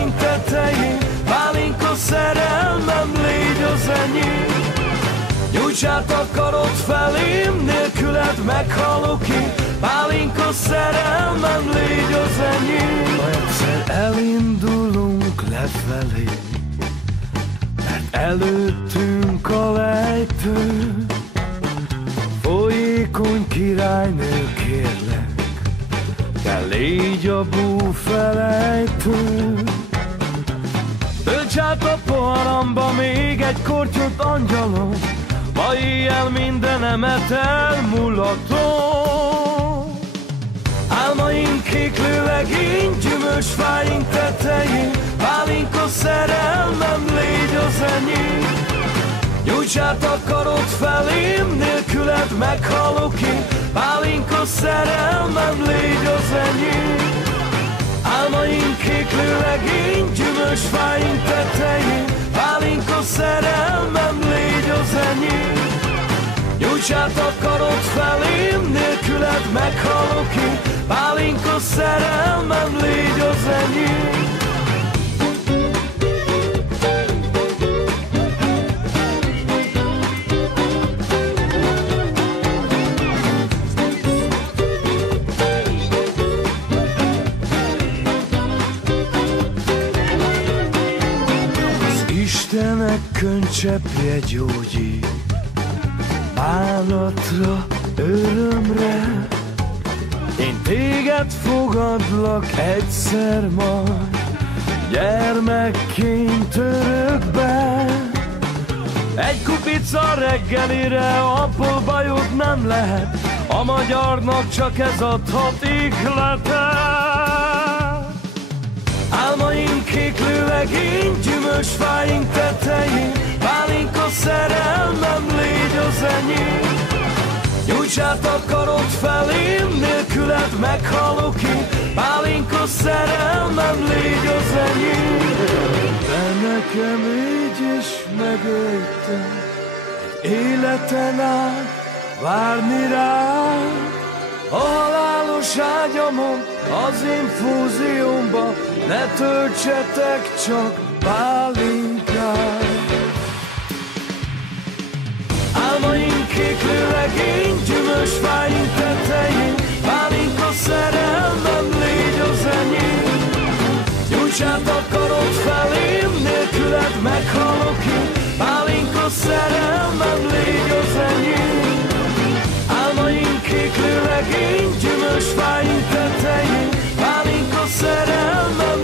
fáink tetején, pálinka szerelmem, légy az enyém. Nyújts át a karod felém, nélküled meghalok én, pálinka szerelmem, légy az enyém. Ha egyszer elindulunk lefelé, mert előttünk a lejtő, folyékony királynő, kérlek, te légy a búfelejtő. Tölts át a poharamba még egy kortyot, angyalom, ma éjjel mindenemet elmulatom. Álmaink kéklő legény, gyümölcs fáink tetején, pálinka szerelmem, légy az enyém. Nyújts át a karod felém, nélküled meghalok én, pálinka szerelmem, légy az enyém. Álmaink kéklő legény, gyümölcs fáink tetején, pálinka szerelmem, légy az enyém. Nyújts át a karod felém, nélküled meghalok én, pálinka szerelmem, légy az enyém. Istenek könycseppje gyógyít, bánatra, örömre. Én téged fogadlak egyszer majd, gyermekként örökbe. Egy kupica reggelire, abból bajod nem lehet, a magyarnak csak ez adhat ihletet. Álmaink kéklő legény, gyümölcs fáink tetején, pálinka szerelmem, légy az enyém. Nyújts át a karod felém, nélküled meghalok én, pálinka szerelmem, légy az enyém. Te nekem így is megöltem, életen át várni rád. A halálos ágyamon, az infúziómba, ne töltsetek csak pálinkát. Álmaink kéklő legény, gyümölcs fáink tetején, pálinka szerelmem, légy az enyém. Nyújts át a karod felém, nélküled meghalok én, pálinka szerelmem, légy az enyém. Álmaink kéklő legény, gyümölcs fáink tetején, pálinka szerelmem,